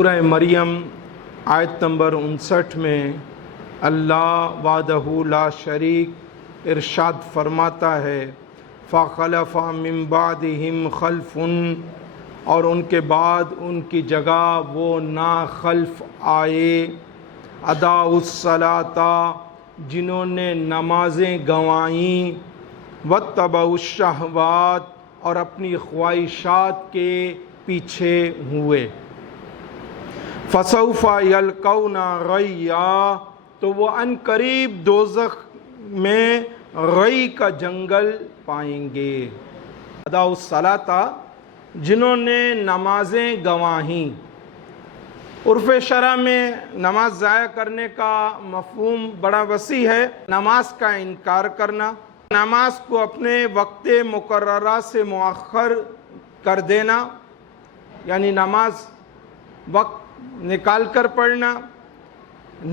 سورہ مریم آیت نمبر 59 میں اللہ وحدہ لا شریک ارشاد فرماتا ہے فَخَلَفَ مِن بَعْدِهِمْ خَلْفٌ، اور ان کے بعد ان کی جگہ وہ ناخلف آئے، اَدَاعُوا الصَّلَاةَ، جنہوں نے نمازیں گنوائیں، وَاتَّبَعُوا الشَّهَوَاتِ، اور اپنی خواہشات کے پیچھے ہوئے، فَسَوْفَ يَلْقَوْنَ غَيًّا، تو وہ عن قریب دوزخ میں غی کا جنگل پائیں گے۔ اَدَاعُوا الصَّلَاةَ، جنہوں نے نمازیں گنوائیں۔ عرف شرع میں نماز ضائع کرنے کا مفہوم بڑا وسیع ہے۔ نماز کا انکار کرنا، نماز کو اپنے وقت مقررہ سے مؤخر کر دینا، یعنی نماز وقت نکال کر پڑھنا،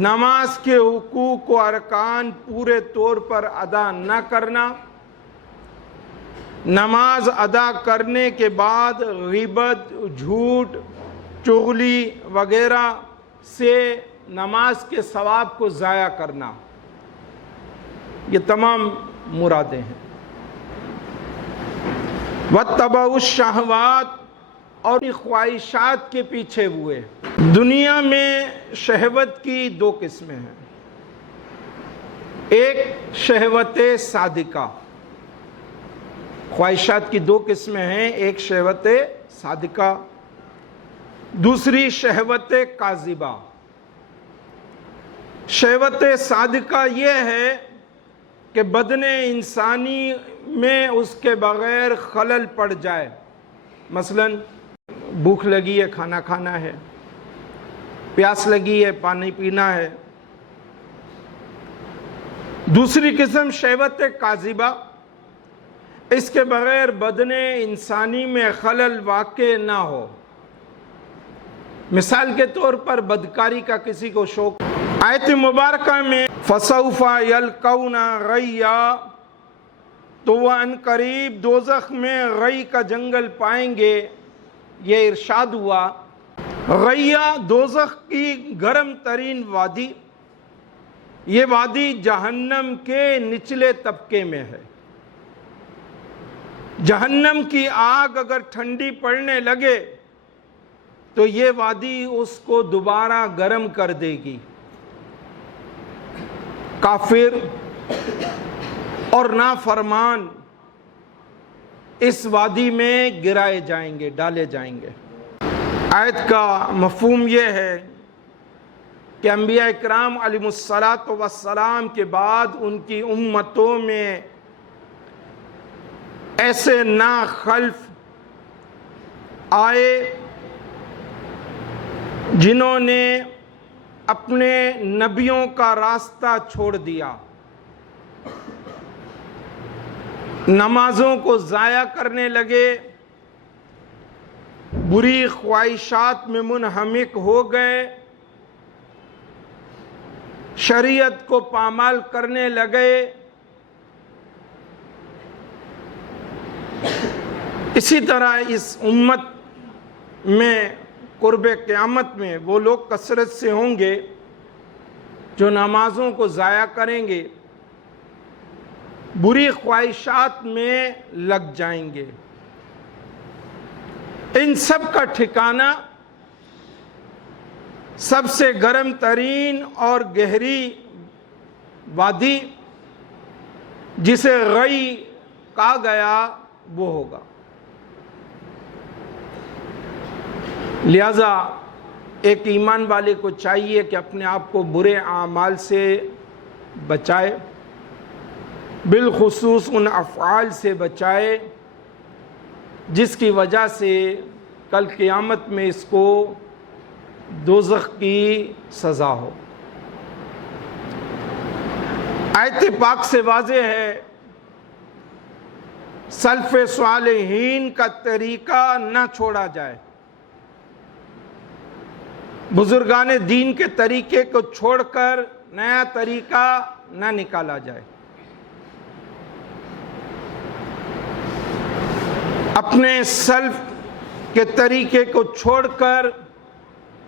نماز کے حقوق و ارکان پورے طور پر ادا نہ کرنا، نماز ادا کرنے کے بعد غیبت، جھوٹ، چغلی وغیرہ سے نماز کے ثواب کو ضائع کرنا، یہ تمام مرادیں ہیں۔ وَاتَّبَعُوا الشَّهَوَاتِ، اور خواہشات کے پیچھے ہوئے۔ دنیا میں شہوت کی دو قسمیں ہیں، ایک شہوت صادقہ، خواہشات کی دو قسمیں ہیں، ایک شہوت صادقہ، دوسری شہوت کاذبہ۔ شہوت صادقہ یہ ہے کہ بدن انسانی میں اس کے بغیر خلل پڑ جائے، مثلاً بھوک لگی ہے کھانا کھانا ہے، پیاس لگی ہے پانی پینا ہے۔ دوسری قسم شہوت کاذبہ، اس کے بغیر بدن انسانی میں خلل واقع نہ ہو۔ مثال کے طور پر بدکاری کا کسی کو شوق، آیت مبارکہ میں فَسَوْفَ يَلْقَوْنَ غَيًّا، تو وہ عن قریب دوزخ میں غی کا جنگل پائیں گے، یہ ارشاد ہوا۔ غیّہ دوزخ کی گرم ترین وادی، یہ وادی جہنم کے نچلے طبقے میں ہے۔ جہنم کی آگ اگر ٹھنڈی پڑنے لگے تو یہ وادی اس کو دوبارہ گرم کر دے گی۔ کافر اور نافرمان اس وادی میں گرائے جائیں گے، ڈالے جائیں گے۔ آیت کا مفہوم یہ ہے کہ انبیاء اکرام علیہ السلام کے بعد ان کی امتوں میں ایسے ناخلف آئے جنہوں نے اپنے نبیوں کا راستہ چھوڑ دیا، نمازوں کو ضائع کرنے لگے، بری خواہشات میں منہمک ہو گئے، شریعت کو پامال کرنے لگے۔ اسی طرح اس امت میں قرب قیامت میں وہ لوگ کثرت سے ہوں گے جو نمازوں کو ضائع کریں گے، بری خواہشات میں لگ جائیں گے۔ ان سب کا ٹھکانہ سب سے گرم ترین اور گہری وادی جسے غی کہا گیا وہ ہوگا۔ لہذا ایک ایمان والے کو چاہیے کہ اپنے آپ کو برے اعمال سے بچائے، بالخصوص ان افعال سے بچائے جس کی وجہ سے کل قیامت میں اس کو دوزخ کی سزا ہو۔ آیت پاک سے واضح ہے سلف صالحین کا طریقہ نہ چھوڑا جائے، بزرگان دین کے طریقے کو چھوڑ کر نیا طریقہ نہ نکالا جائے۔ اپنے سلف کے طریقے کو چھوڑ کر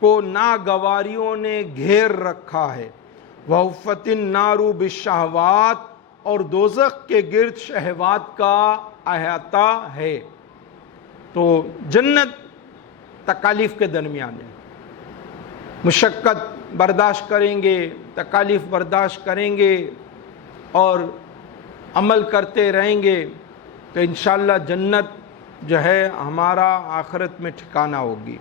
کو ناگواریوں نے گھیر رکھا ہے، وَحُفَّتِ النَّارُ بِالشَّهَوَاتِ، اور دوزخ کے گرد شہوات کا احاطہ ہے۔ تو جنت تکالیف کے درمیان ہے، مشقت برداشت کریں گے، تکالیف برداشت کریں گے اور عمل کرتے رہیں گے تو انشاءاللہ جنت جو ہے ہمارا آخرت میں ٹھکانہ ہوگی۔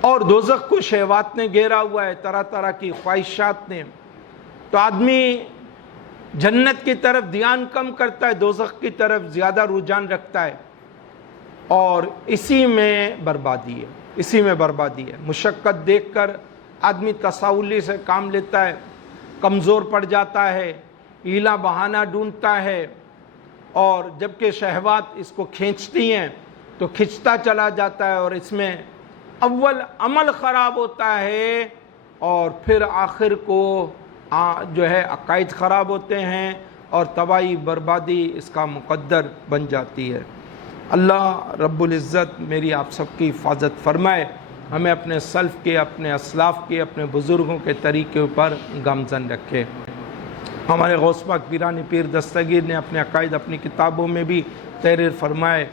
اور دوزخ کو شہوات نے گھیرا ہوا ہے، طرح طرح کی خواہشات نے، تو آدمی جنت کی طرف دھیان کم کرتا ہے، دوزخ کی طرف زیادہ رجحان رکھتا ہے، اور اسی میں بربادی ہے، اسی میں بربادی ہے۔ مشقت دیکھ کر آدمی تساہلی سے کام لیتا ہے، کمزور پڑ جاتا ہے، ہیلا بہانہ ڈھونڈتا ہے، اور جبکہ شہوات اس کو کھینچتی ہیں تو کھنچتا چلا جاتا ہے، اور اس میں اول عمل خراب ہوتا ہے اور پھر آخر کو جو ہے عقائد خراب ہوتے ہیں اور تباہی بربادی اس کا مقدر بن جاتی ہے۔ اللہ رب العزت میری آپ سب کی حفاظت فرمائے، ہمیں اپنے سلف کے، اپنے اسلاف کے، اپنے بزرگوں کے طریقے پر گامزن رکھے۔ ہمارے غوث پاک پیرانی پیر دستگیر نے اپنے عقائد اپنی کتابوں میں بھی تحریر فرمائے۔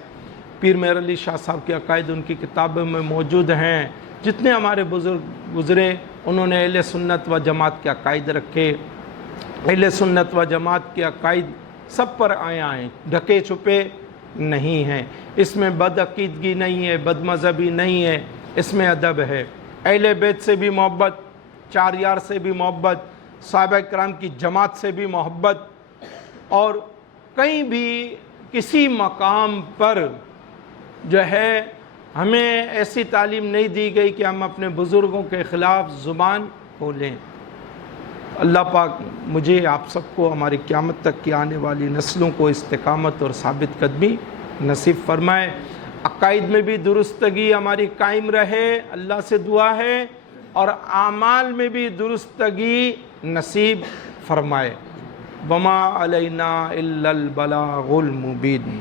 پیر مہر علی شاہ صاحب کے عقائد ان کی کتابوں میں موجود ہیں۔ جتنے ہمارے بزرگ گزرے انہوں نے اہل سنت و جماعت کے عقائد رکھے۔ اہل سنت و جماعت کے عقائد سب پر آیا ہیں، ڈھکے چھپے نہیں ہیں، اس میں بد عقیدگی نہیں ہے، بد مذہبی نہیں ہے، اس میں ادب ہے۔ اہل بیت سے بھی محبت، چار یار سے بھی محبت، صحابہ کرام کی جماعت سے بھی محبت، اور کہیں بھی کسی مقام پر جو ہے ہمیں ایسی تعلیم نہیں دی گئی کہ ہم اپنے بزرگوں کے خلاف زبان کھولیں۔ اللہ پاک مجھے آپ سب کو ہماری قیامت تک کی آنے والی نسلوں کو استقامت اور ثابت قدمی نصیب فرمائے۔ عقائد میں بھی درستگی ہماری قائم رہے، اللہ سے دعا ہے، اور اعمال میں بھی درستگی نصیب فرمائے۔ وما علینا الا البلاغ المبین۔